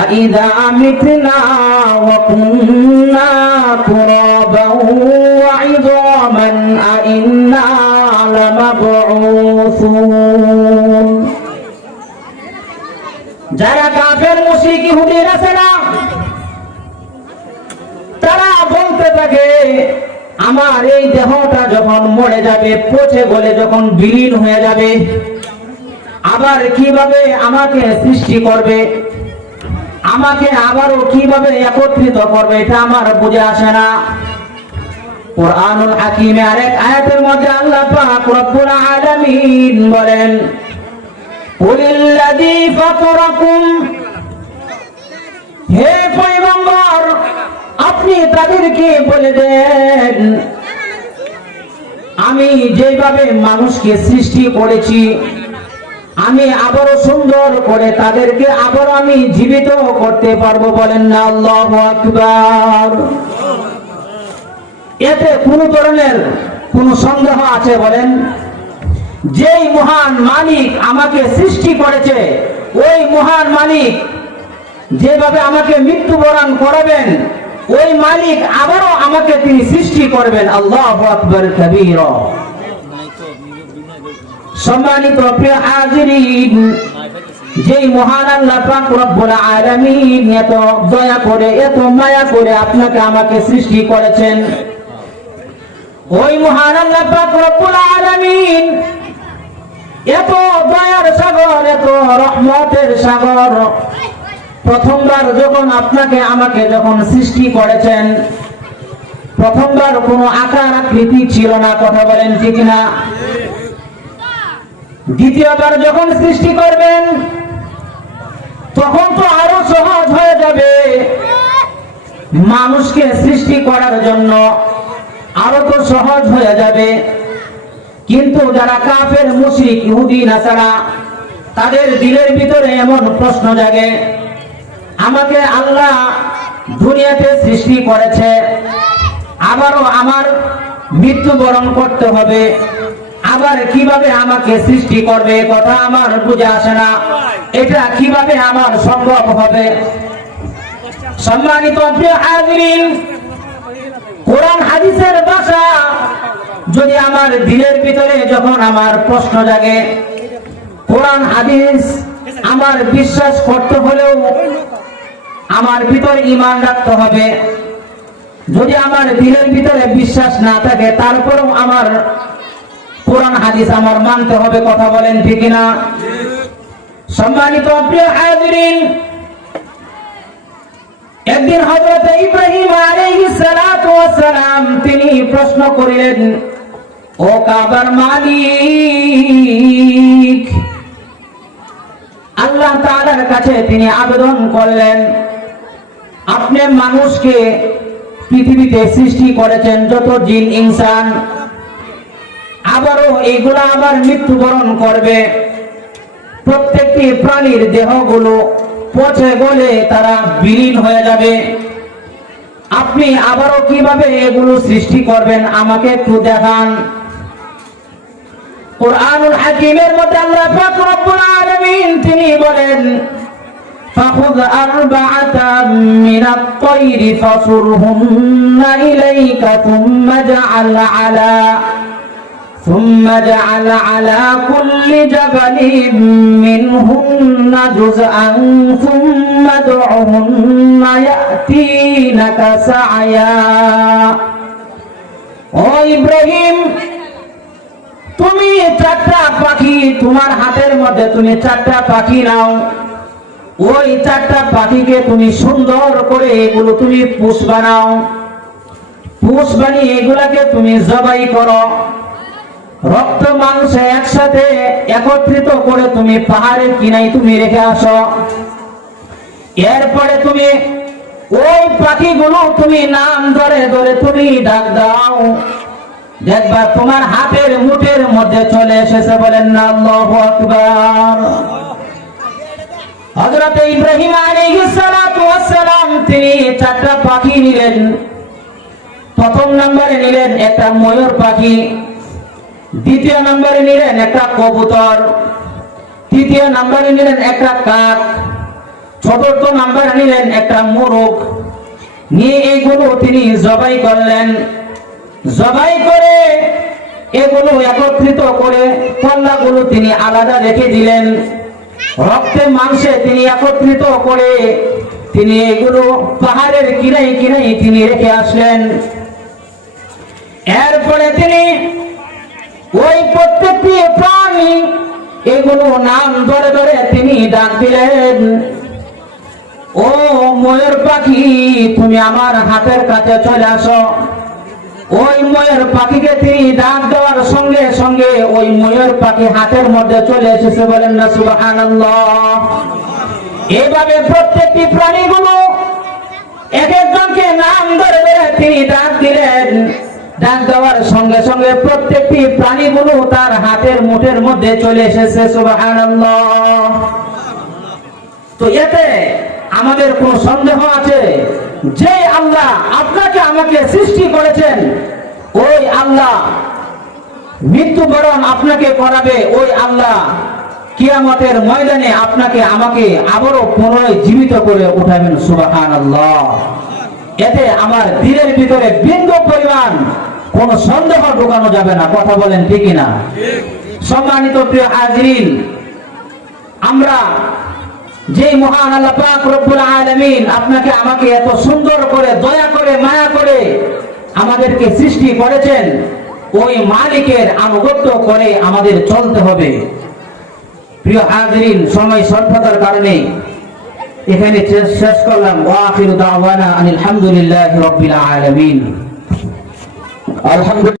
আইযা মিতনা ওয়া কুন্না তুরাবান ওয়া ইযামান আইন্না লামাবউসুন। যারা কাফের মুশরিক ইহুদি নাসারা তারা বলতে থাকে আমার এই দেহটা যখন মরে যাবে, পচে গলে যখন বিলীন হয়ে যাবে, আবার কিভাবে আমাকে সৃষ্টি করবে, আমাকে আবারও কিভাবে একত্রিত করবে, এটা আমার বুঝে আসে না। কুরআনুল হাকিমে আরেক আয়াতের মধ্যে আল্লাহ পাক রব্বুল আলামিন বলেন, কুলিল্লাযী ফাতারাকুম, হে পয়গম্বর আপনি তাদেরকে বলে দেন আমি যেভাবে মানুষকে সৃষ্টি করেছি আমি আবারও সুন্দর করে তাদেরকে আবারও আমি জীবিত করতে পারবো। বলেন না আল্লাহু আকবার। এতে কোন ধরনের কোন সন্দেহ আছে বলেন? যেই মহান মালিক আমাকে সৃষ্টি করেছে, ওই মহান মালিক যেভাবে আমাকে মৃত্যুবরণ করাবেন, ওই মালিক আবারও আমাকে তিনি সৃষ্টি করবেন। আল্লাহু আকবার কাবীরা। সম্মানিত প্রিয় হাজিরিন, যেই মহান আল্লাহ পাক রব্বুল আলামিন এত দয়া করে এত মায়া করে আপনাকে আমাকে সৃষ্টি করেছেন, ওই মহান আল্লাহ পাক রব্বুল আলামিন এত দয়ার সাগর, এত রহমতের সাগর, প্রথমবার যখন আপনাকে আমাকে যখন সৃষ্টি করেছেন, প্রথমবার কোনো আকার আকৃতি ছিল না, কথা বলেন ঠিক না? দ্বিতীয়বার যখন সৃষ্টি করবেন তখন তো আরো সহজ হয়ে যাবে। মানুষকে সৃষ্টি করার জন্য আরো তো সহজ হয়ে যাবে। কিন্তু যারা কাফের মুশরিক ইহুদি নাসারা, তাদের দিলের ভিতরে এমন প্রশ্ন জাগে, আমাকে আল্লাহ দুনিয়াতে সৃষ্টি করেছে, আবারও আমার মৃত্যুবরণ করতে হবে, আবার কিভাবে আমাকে সৃষ্টি করবে, কথা আমার বুঝে আসে না। এটা কিভাবে আমার সম্ভব হবে? সম্মানিত প্রিয় হাজিরিন, কোরআন হাদিসের ভাষা যদি আমার দিলের ভিতরে যখন আমার প্রশ্ন জাগে, কোরআন হাদিস আমার বিশ্বাস করতে হলেও আমার ভিতরে ঈমান রাখতে হবে। যদি আমার দিলের ভিতরে বিশ্বাস না থাকে তারপরেও আমার কোরআন হাদিস আমার মানতে হবে, কথা বলেন ঠিক না? সম্মানিত প্রিয় হাজিরিন, একদিন হযরত ইব্রাহিম আলাইহিস সালাতু ওয়াস সালাম তিনি প্রশ্ন করিলেন, ও কাবার মালিক, আল্লাহ তাআলার কাছে তিনি আবেদন করলেন, আপনি মানুষকে পৃথিবীতে সৃষ্টি করেছেন, যত জিন ইনসান, আবারও এইগুলা আবার মৃত্যুবরণ করবে, প্রত্যেকটি প্রাণীর দেহগুলো পচে গলে তারা বিলীন হয়ে যাবে, আপনি আবারও কিভাবে এগুলো সৃষ্টি করবেন আমাকে একটু দেখান। কুরআনুল হাকিমের মধ্যে আল্লাহ পাক রব্বুল আলামিন তিনি বলেন, فخذ أربعة من الطير فصرهن إليك ثم اجعل على كل جبل منهن جزءا ثم ادعهن يأتينك سعيا। ও ইব্রাহিম, তুমি চারটা পাখি তোমার হাতের মধ্যে, তুমি চারটা পাখি নাও, ওই চারটা পাখিকে তুমি সুন্দর করে এগুলো তুমি পুষ বানাও, পুষ বানিয়ে এগুলাকে তুমি জবাই করো, রক্ত মাংস একসাথে একত্রিত করে তুমি পাহাড়ের কিনাই তুমি রেখে আসো। এরপরে তুমি ওই পাখিগুলো তুমি নাম ধরে ধরে তুমি ডাক দাও, দেখবা তোমার হাতের মুঠের মধ্যে চলে এসেছে। বলেন না আল্লাহু আকবার। হযরত ইব্রাহিম আলাইহিস সালাতু ওয়াস সালাম তিনি চারটা পাখি নিলেন। প্রথম নম্বরে নিলেন একটা ময়ূর পাখি, দ্বিতীয় নম্বরে নিলেন একটা কবুতর, তৃতীয় নম্বরে নিলেন একটা কাক, চতুর্থ নাম্বার নিলেন একটা মোরগ, নিয়ে এইগুলো তিনি জবাই করলেন। জবাই করে এগুলো একত্রিত করে কল্লাগুলো তিনি আলাদা রেখে দিলেন। রক্তে মাংসে তিনি একত্রিত করে তিনি এগুলো পাহাড়ের কিনাই কিনাই তিনি রেখে আসলেন। এরপরে তিনি ওই প্রত্যেকটি প্রাণী এগুলো নাম ধরে ধরে তিনি ডাক দিলেন, ও ময়ূর পাখি, তুমি আমার হাতের কাছে চলে আসো। ওই ময়ূর পাখিকে তিনি ডাক দেওয়ার সঙ্গে সঙ্গে ওই ময়ূর পাখি হাতের মধ্যে চলে এসেছে, বলেন না সুবহানাল্লাহ। এইভাবে প্রত্যেকটি প্রাণীগুলো এক একজনকে নাম ধরে ধরে তিনি ডাক দিলেন। ডাক দেওয়ার সঙ্গে সঙ্গে প্রত্যেকটি প্রাণীগুলো তার হাতের মুঠের মধ্যে চলে এসেছে, সুবহানাল্লাহ। তো এতে আমাদের কোন সন্দেহ আছে? যে আল্লাহ আপনাকে আমাকে সৃষ্টি করেছেন, ওই আল্লাহ মৃত্যুবরণ আপনাকে করাবে, ওই আল্লাহ কিয়ামতের ময়দানে আপনাকে আমাকে আবারও পুনরায় জীবিত করে উঠাবেন, সুবহানাল্লাহ। এতে আমার দিলের ভিতরে বিন্দু পরিমাণ কোন সন্দেহ ঢোকানো যাবে না। কথা বলেন ঠিক না? সম্মানিত প্রিয় হাজিরিন, আমরা যে মহান আল্লাহ পাক রব্বুল আলামিন আপনাকে আমাকে এত সুন্দর করে দয়া করে মায়া করে আমাদেরকে সৃষ্টি করেছেন, ওই মালিকের আনুগত্য করে আমাদের চলতে হবে। প্রিয় হাজিরিন, সময় স্বল্পতার কারণে এখানে শেষ করলাম। ওয়া আখিরু দাওয়ানা আনিল হামদুলিল্লাহি রাব্বিল আলামিন। আলহামদুলিল্লাহ।